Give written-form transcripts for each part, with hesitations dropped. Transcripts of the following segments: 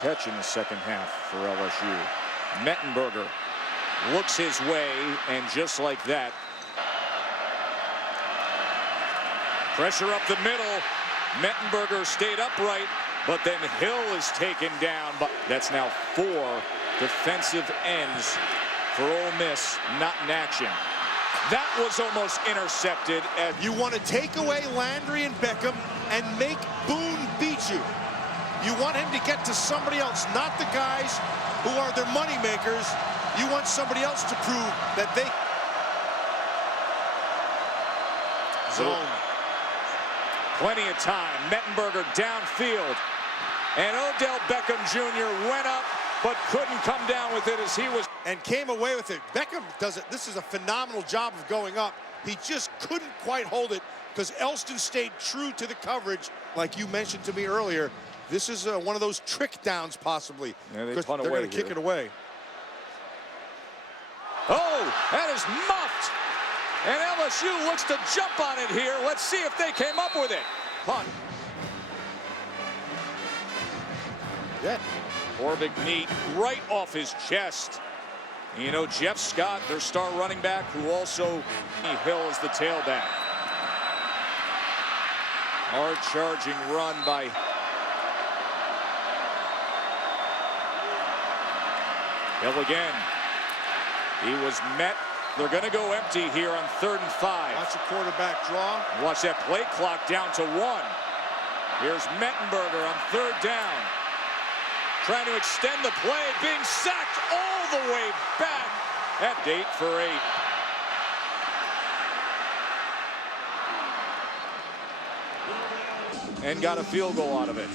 Catch in the second half for LSU. Mettenberger looks his way, and just like that, pressure up the middle. Mettenberger stayed upright, but then Hill is taken down. But that's now 4 defensive ends for Ole Miss not in action. That was almost intercepted. You want to take away Landry and Beckham and make Boone beat you. You want him to get to somebody else, not the guys who are their money makers. You want somebody else to prove that they zone. Plenty of time. Mettenberger downfield, and Odell Beckham Jr. went up but couldn't come down with it as he was and came away with it. Beckham does it. This is a phenomenal job of going up. He just couldn't quite hold it because Elston stayed true to the coverage. Like you mentioned to me earlier, this is one of those trick downs possibly, because they're going to kick it away. Oh, that is muffed, and LSU looks to jump on it here. Let's see if they came up with it. Punt. Yeah. Orvik knee right off his chest. You know, Jeff Scott, their star running back, who also Hill is the tailback. Hard charging run by Hill again. He was met. They're going to go empty here on 3rd and 5. Watch the quarterback draw. Watch that play clock down to 1. Here's Mettenberger on 3rd down. Trying to extend the play, being sacked all the way back at 8 for 8. And got a field goal out of it.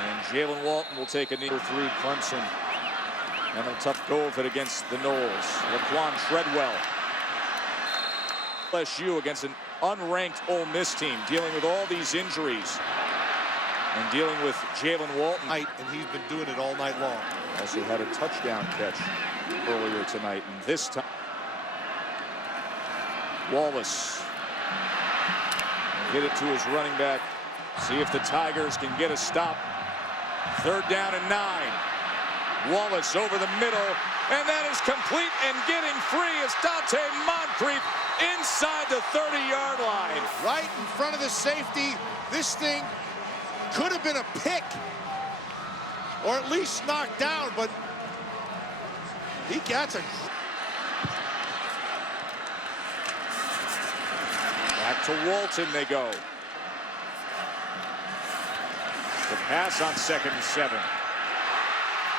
And Jalen Walton will take a knee for 3, Clemson. And a tough go of it against the Noles. Laquan Treadwell. LSU against an unranked Ole Miss team, dealing with all these injuries and dealing with Jalen Walton. And he's been doing it all night long. Also had a touchdown catch earlier tonight, and this time Wallace hit it to his running back. See if the Tigers can get a stop. 3rd down and 9. Wallace over the middle, and that is complete, and getting free is Dante Moncrief inside the 30-yard line. Right in front of the safety. This thing could have been a pick or at least knocked down, but he gets a... Back to Walton they go. The pass on 2nd and 7.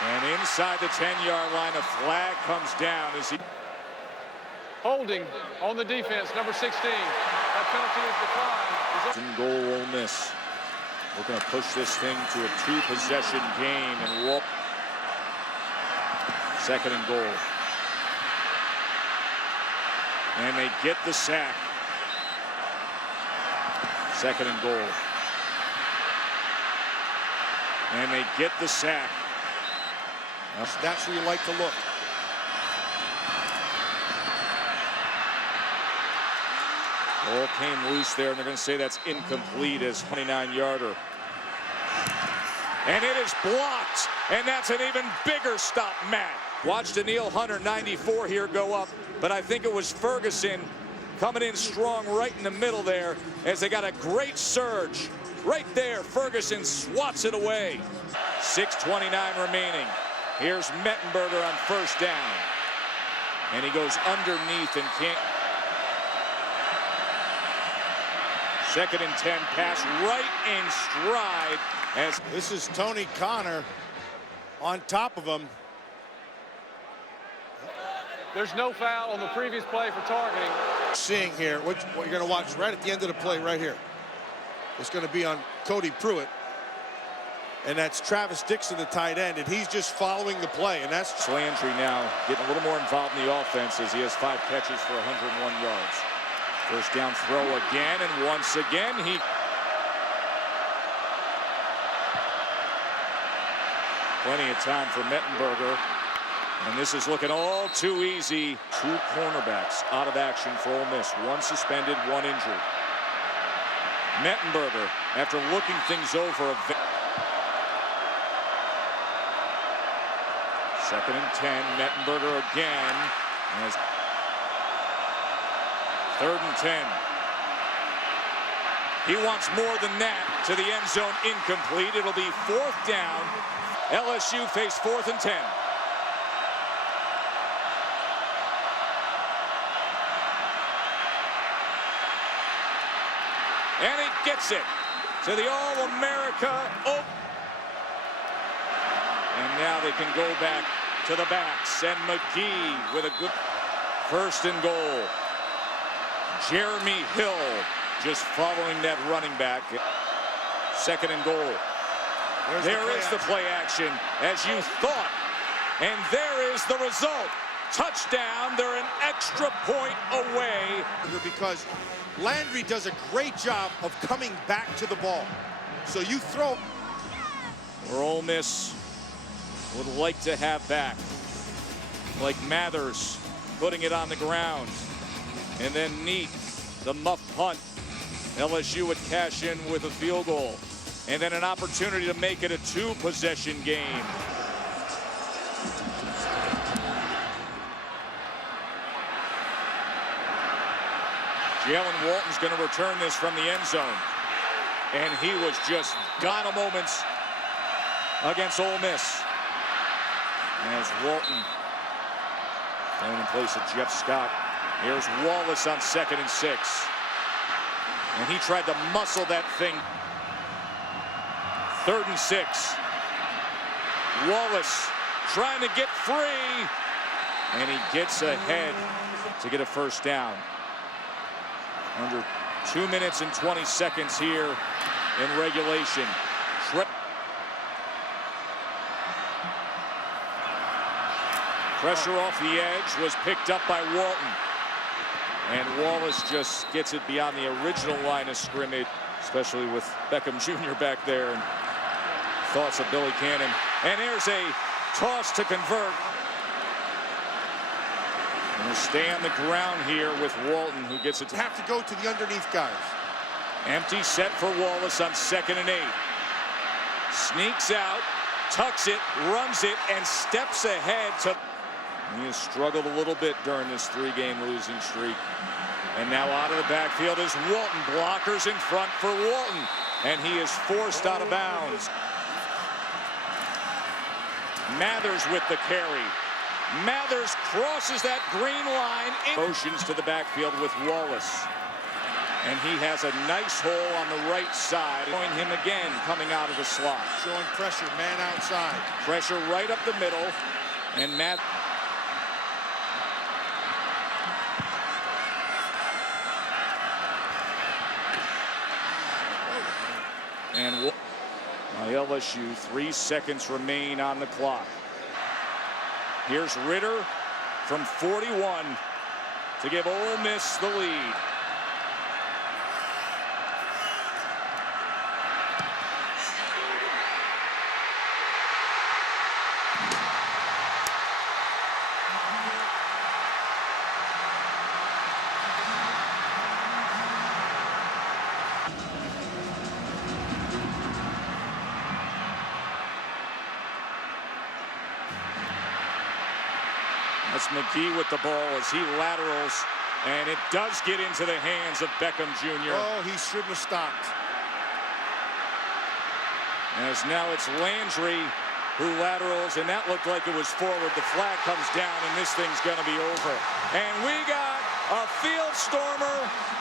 And inside the 10-yard line, a flag comes down as he... Holding on the defense, number 16. That penalty is declined. Goal Ole Miss. We're going to push this thing to a 2-possession game, and Walt. 2nd and goal. And they get the sack. 2nd and goal. And they get the sack. That's where you like to look. Ball came loose there, and they're going to say that's incomplete as 29-yarder. And it is blocked, and that's an even bigger stop, Matt. Watch Daniil Hunter, 94 here, go up, but I think it was Ferguson coming in strong right in the middle there as they got a great surge. Right there, Ferguson swats it away. 6:29 remaining. Here's Mettenberger on 1st down. And he goes underneath and can't. 2nd and 10, pass right in stride as this is Tony Connor on top of him. There's no foul on the previous play for targeting. Seeing here, what you're going to watch right at the end of the play right here. It's going to be on Cody Pruitt. And that's Travis Dixon, the tight end, and he's just following the play. And that's Landry now getting a little more involved in the offense as he has 5 catches for 101 yards. 1st down throw again, and once again he... Plenty of time for Mettenberger. And this is looking all too easy. 2 cornerbacks out of action for Ole Miss. 1 suspended, 1 injured. Mettenberger, after looking things over, second and 10. Mettenberger again. As third and 10. He wants more than that. To the end zone, incomplete. It'll be fourth down. LSU face fourth and 10. And he gets it to the All-America. Oh. And now they can go back to the backs. And McGee with a good first and goal. Jeremy Hill just following that running back. Second and goal. There is the play action, as you thought. And there is the result. Touchdown. They're an extra point away. Because Landry does a great job of coming back to the ball. So you throw. Or Ole Miss would like to have back. Like Mathers putting it on the ground. And then Neat, the muff punt. LSU would cash in with a field goal. And then an opportunity to make it a two-possession game. Jalen Walton's going to return this from the end zone. And he was just gone moments against Ole Miss. As Walton down in place of Jeff Scott. Here's Wallace on 2nd and 6. And he tried to muscle that thing. 3rd and 6. Wallace trying to get free. And he gets ahead to get a first down. Under 2 minutes and 20 seconds here in regulation. Pressure off the edge was picked up by Walton. And Wallace just gets it beyond the original line of scrimmage, especially with Beckham Jr. back there. And thoughts of Billy Cannon. And there's a toss to convert. And we'll stay on the ground here with Walton, who gets it to have to go to the underneath guys. Empty set for Wallace on 2nd and 8. Sneaks out, tucks it, runs it, and steps ahead to. He has struggled a little bit during this 3-game losing streak. And now out of the backfield is Walton. Blockers in front for Walton. And he is forced out of bounds. Mathers with the carry. Mathers crosses that green line. Motions to the backfield with Wallace. And he has a nice hole on the right side. Join him again coming out of the slot. Showing pressure, man outside. Pressure right up the middle. And And LSU, 3 seconds remain on the clock. Here's Ritter from 41 to give Ole Miss the lead. That's McGee with the ball as he laterals, and it does get into the hands of Beckham Jr. Oh, he shouldn't have stopped. As now it's Landry who laterals, and that looked like it was forward. The flag comes down, and this thing's going to be over. And we got a field stormer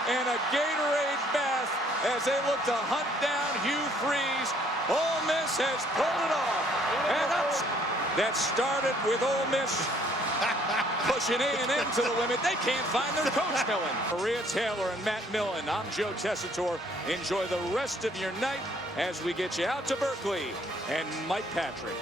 and a Gatorade bath as they look to hunt down Hugh Freeze. Ole Miss has pulled it off. And that started with Ole Miss pushing A&M to the limit. They can't find their coach, Millen. Maria Taylor and Matt Millen. I'm Joe Tessitore. Enjoy the rest of your night as we get you out to Berkeley and Mike Patrick.